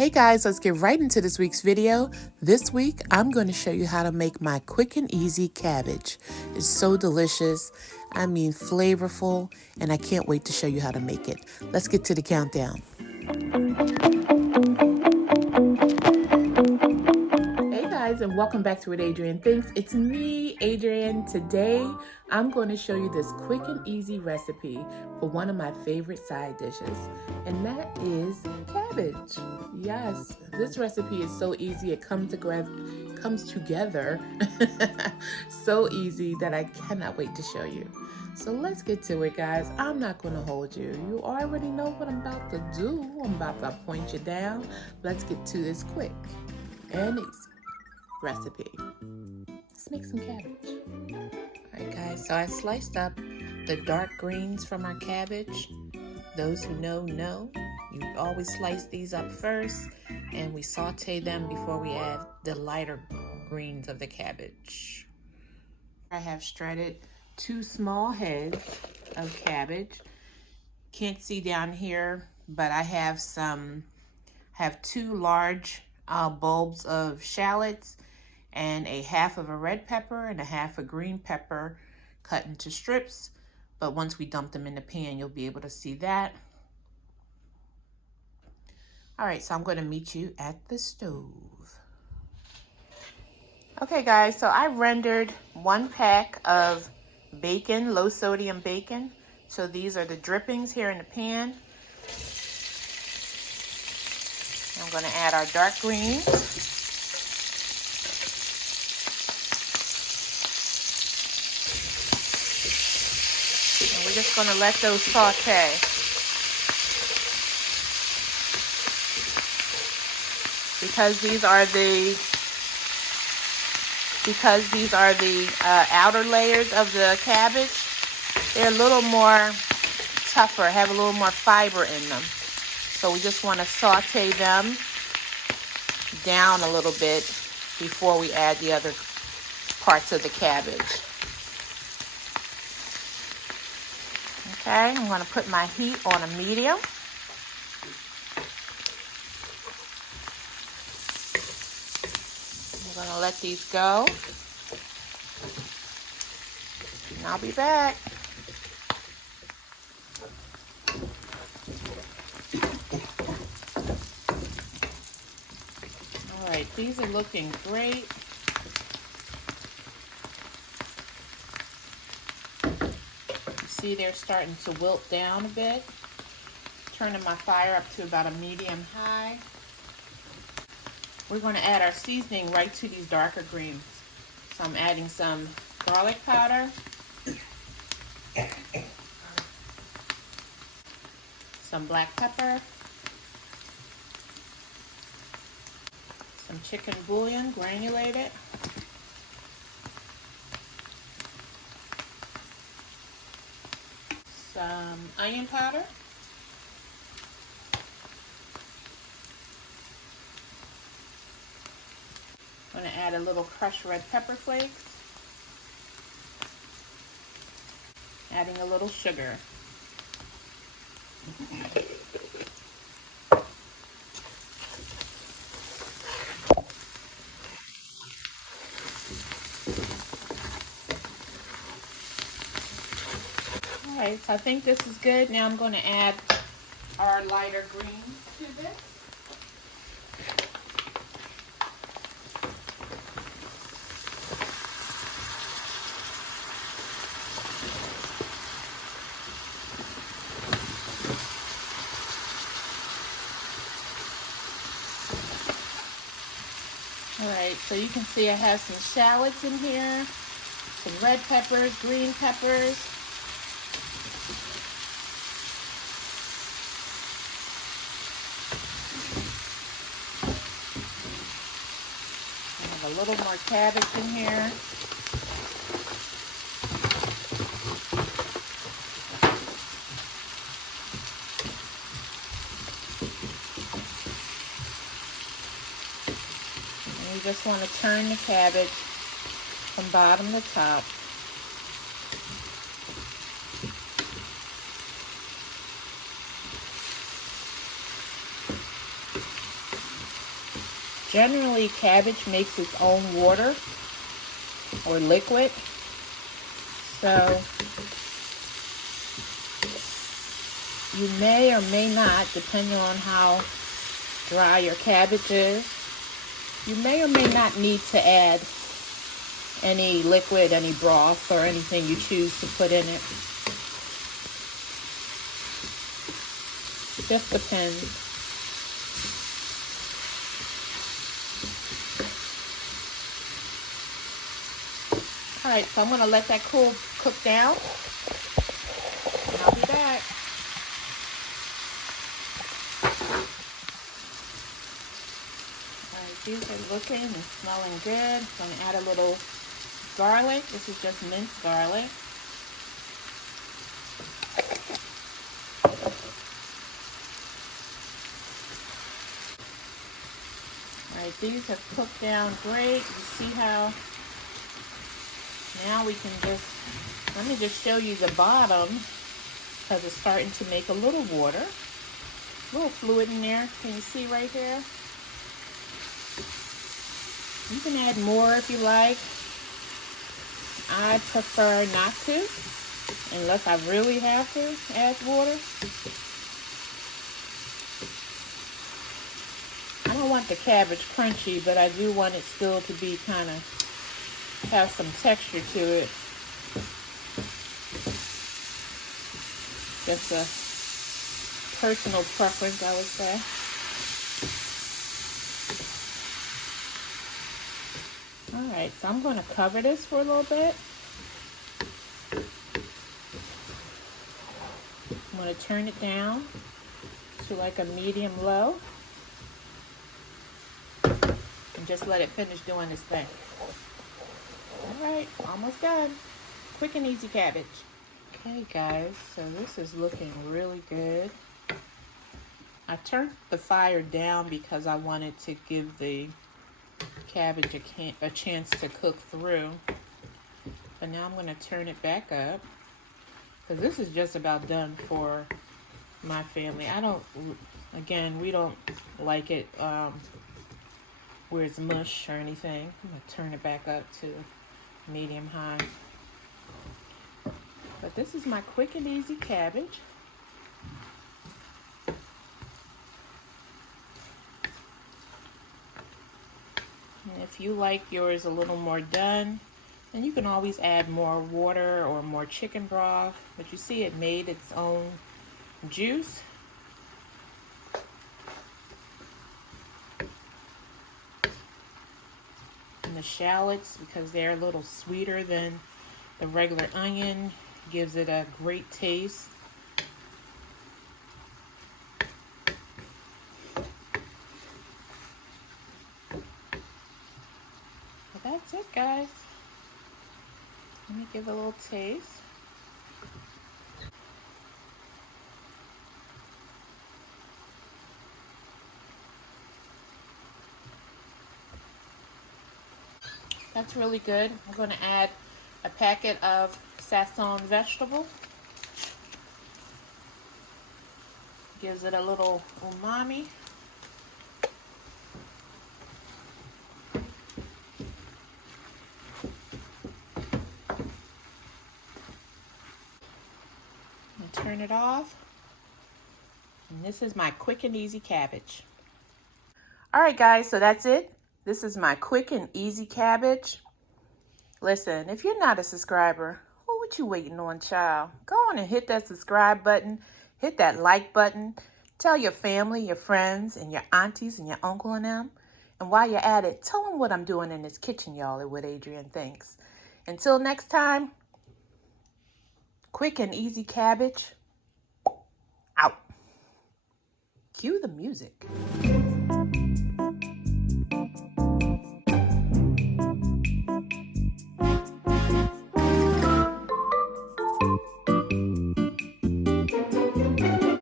Hey guys, let's get right into this week's video. This week, I'm going to show you how to make my quick and easy cabbage. It's so delicious, I mean flavorful, and I can't wait to show you how to make it. Let's get to the countdown. Hey guys, and welcome back to Adrianne Thinks. It's me, Adrianne. Today, I'm going to show you this quick and easy recipe for one of my favorite side dishes, and that is cabbage. Yes, this recipe is so easy. It comes together so easy that I cannot wait to show you. So let's get to it, guys. I'm not going to hold you. You already know what I'm about to do. I'm about to point you down. Let's get to this quick and easy recipe. Let's make some cabbage. Alright guys, so I sliced up the dark greens from our cabbage. Those who know. You always slice these up first and we saute them before we add the lighter greens of the cabbage. I have shredded 2 small heads of cabbage. Can't see down here, but I have 2 large bulbs of shallots and a half of a red pepper and a half a green pepper cut into strips. But once we dump them in the pan, you'll be able to see that. All right, so I'm going to meet you at the stove. Okay, guys, so I rendered 1 pack of bacon, low sodium bacon. So these are the drippings here in the pan. I'm going to add our dark greens. And we're just going to let those saute. Because these are the outer layers of the cabbage, they're a little more tougher, have a little more fiber in them. So we just want to saute them down a little bit before we add the other parts of the cabbage. Okay, I'm going to put my heat on a medium. I'm going to let these go. And I'll be back. All right, these are looking great. You see they're starting to wilt down a bit. Turning my fire up to about a medium high. We're going to add our seasoning right to these darker greens. So I'm adding some garlic powder, some black pepper, some chicken bouillon granulated, some onion powder, I'm going to add a little crushed red pepper flakes, adding a little sugar. Alright, so I think this is good. Now I'm going to add our lighter greens to this. Alright, so you can see I have some shallots in here, some red peppers, green peppers. I have a little more cabbage in here. You just want to turn the cabbage from bottom to top. Generally, cabbage makes its own water or liquid. So you may or may not, depending on how dry your cabbage is, you may or may not need to add any liquid, any broth, or anything you choose to put in it. Just depends. All right, so I'm gonna let that cook down, and I'll be back. All right, these are looking and smelling good. So I'm gonna add a little garlic. This is just minced garlic. All right, these have cooked down great. You see how now we can just, let me just show you the bottom because it's starting to make a little water, a little fluid in there. Can you see right here? You can add more if you like. I prefer not to, unless I really have to add water. I don't want the cabbage crunchy, but I do want it still to be kind of have some texture to it. Just a personal preference, I would say. All right, so I'm going to cover this for a little bit. I'm going to turn it down to like a medium low and just let it finish doing its thing. All right, almost done. Quick and easy cabbage. Okay guys, so this is looking really good. I turned the fire down because I wanted to give the cabbage a chance to cook through. But now I'm going to turn it back up because this is just about done for my family. We don't like it where it's mush or anything. I'm going to turn it back up to medium high. But this is my quick and easy cabbage. And if you like yours a little more done, then you can always add more water or more chicken broth. But you see it made its own juice. And the shallots, because they're a little sweeter than the regular onion, gives it a great taste. But that's it, guys. Let me give it a little taste. That's really good. I'm going to add a packet of Sazon vegetable. Gives it a little umami. And turn it off. And this is my quick and easy cabbage. All right, guys, so that's it. This is my quick and easy cabbage. Listen, if you're not a subscriber, what you waiting on, child? Go on and hit that subscribe button, hit that like button, tell your family, your friends, and your aunties and your uncle and them. And while you're at it, tell them what I'm doing in this kitchen, y'all, at What Adrianne Thinks. Until next time, quick and easy cabbage, out. Cue the music.